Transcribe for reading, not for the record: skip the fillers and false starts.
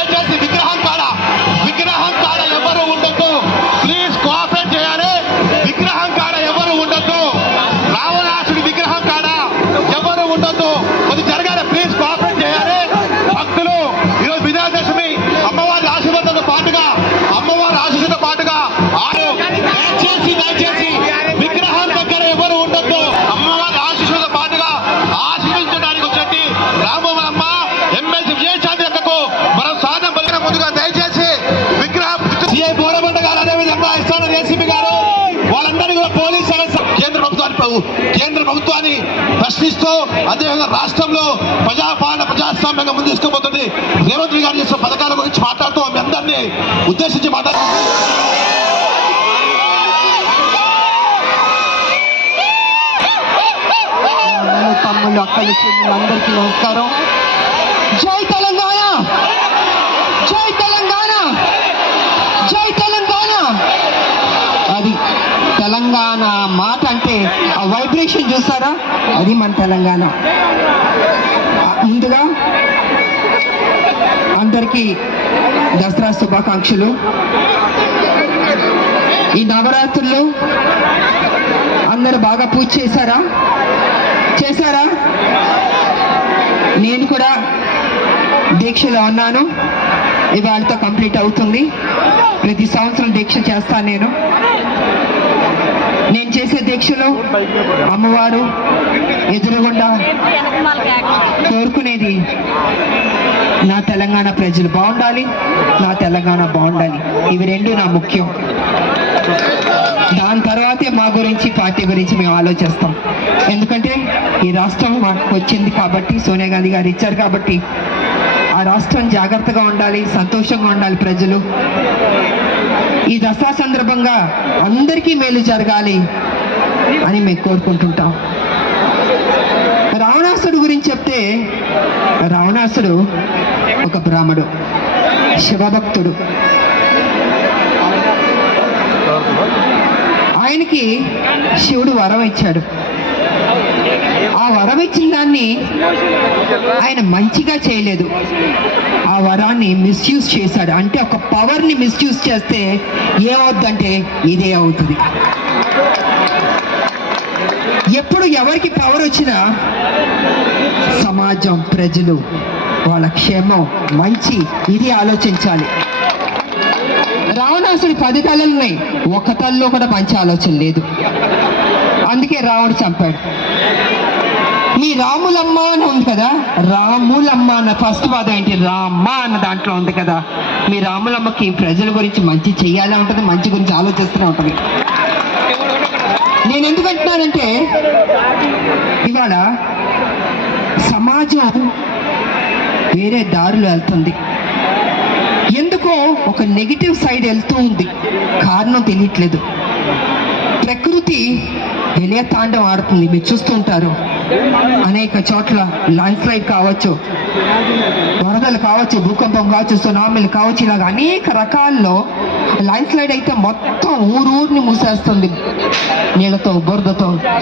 దయచేసి విగ్రహం కాడ ఎవరు ఉండొద్దు. ప్లీజ్ కోఆపరేట్ చేయాలి. విగ్రహం కాడ ఎవరు ఉండొద్దు. రావణాసుడి విగ్రహం కాడ ఎవరు ఉండొద్దు. కొద్ది జరగాలి. ప్లీజ్ కోఆపరేట్ చేయాలి. భక్తులు ఈరోజు విజయదశమి అమ్మవారి ఆశీర్వాదంతో పాటుగా దయచేసి విగ్రహం దగ్గర ఎవరు ఉండొద్దు. అమ్మవారి ఆశీస్సులతో పాటుగా ఆశీర్వదించడానికి వచ్చినట్టు రామమ్మ ఎమ్మెల్సీ విజయశాంతి అక్కకు మనం సాధన పలికిన ముందుగా దయచేసి విగ్రహం సిఐ బోరబండ గారు, అదేవిధంగా ఎస్ఆర్ ఏసీపీ గారు, వాళ్ళందరినీ కూడా పోలీసు కేంద్ర ప్రభుత్వాన్ని ప్రశ్నిస్తూ అదేవిధంగా రాష్ట్రంలో ప్రజాస్వామ్యంగా ముందు తీసుకుపోతుంది రేవంత్ రెడ్డి గారు చేసిన పథకాల గురించి మాట్లాడుతూ మీ అందరినీ ఉద్దేశించి తమ్ముళ్ళు అక్కలు అందరికీ నమస్కారం. జై తెలంగాణ, జై తెలంగాణ, జై తెలంగాణ. అది తెలంగాణ మాట అంటే ఆ వైబ్రేషన్ చూసారా, అది మన తెలంగాణ. ముందుగా అందరికీ దసరా శుభాకాంక్షలు. ఈ నవరాత్రులు అందరూ బాగా పూజ చేశారా? నేను కూడా దీక్షలో ఉన్నాను. ఇవాళతో కంప్లీట్ అవుతుంది. ప్రతి సంవత్సరం దీక్ష చేస్తాను. నేను చేసే దీక్షలో అమ్మవారు ఎదురుగుండా కోరుకునేది నా తెలంగాణ ప్రజలు బాగుండాలి, నా తెలంగాణ బాగుండాలి. ఇవి రెండు నా ముఖ్యం. దాని తర్వాతే మా గురించి, పార్టీ గురించి మేము ఆలోచిస్తాం. ఎందుకంటే ఈ రాష్ట్రం మాకు వచ్చింది కాబట్టి, సోనియా గాంధీ గారు ఇచ్చారు కాబట్టి ఆ రాష్ట్రం జాగ్రత్తగా ఉండాలి, సంతోషంగా ఉండాలి ప్రజలు. ఈ దసరా సందర్భంగా అందరికీ మేలు జరగాలి అని మేము కోరుకుంటుంటాం. రావణాసుడు గురించి చెప్తే, రావణాసుడు ఒక బ్రాహ్మడు, శివభక్తుడు. ఆయనకి శివుడు వరం ఇచ్చాడు. ఆ వరం ఇచ్చిన దాన్ని ఆయన మంచిగా చేయలేదు. ఆ వరాన్ని మిస్యూజ్ చేశాడు. అంటే ఒక పవర్ని మిస్యూజ్ చేస్తే ఏమవుద్దంటే ఇదే అవుతుంది. ఎప్పుడు ఎవరికి పవర్ వచ్చినా సమాజం, ప్రజలు, వాళ్ళ క్షేమం, మంచి ఇది ఆలోచించాలి. రావణాసుడి 10 తలలు ఉన్నాయి, ఒక తలలో కూడా మంచి ఆలోచన లేదు. అందుకే రావణుడు చంపాడు. మీ రాములమ్మ అని ఉంది కదా, రాములమ్మ అన్న ఫస్ట్ పదం ఏంటి? రామ్మ అన్న దాంట్లో ఉంది కదా. మీ రాములమ్మకి ప్రజల గురించి మంచి చెయ్యాలి ఉంటుంది, మంచి గురించి ఆలోచిస్తూనే ఉంటుంది. నేను ఎందుకు అంటున్నానంటే, ఇవాళ సమాజం వేరే దారులు వెళ్తుంది. ఎందుకో ఒక నెగిటివ్ సైడ్ వెళ్తూ ఉంది. కారణం తెలియట్లేదు. ప్రకృతి వెలియ తాండం ఆడుతుంది. మీరు చూస్తూ ఉంటారు. అనేక చోట్ల ల్యాండ్ స్లైడ్ కావచ్చు, వరదలు కావచ్చు, భూకంపం కావచ్చు, సునామీలు కావచ్చు, ఇలాగ అనేక రకాల్లో ల్యాండ్ స్లైడ్ అయితే మొత్తం ఊరిని మూసేస్తుంది నీళ్ళతో, బురదతో.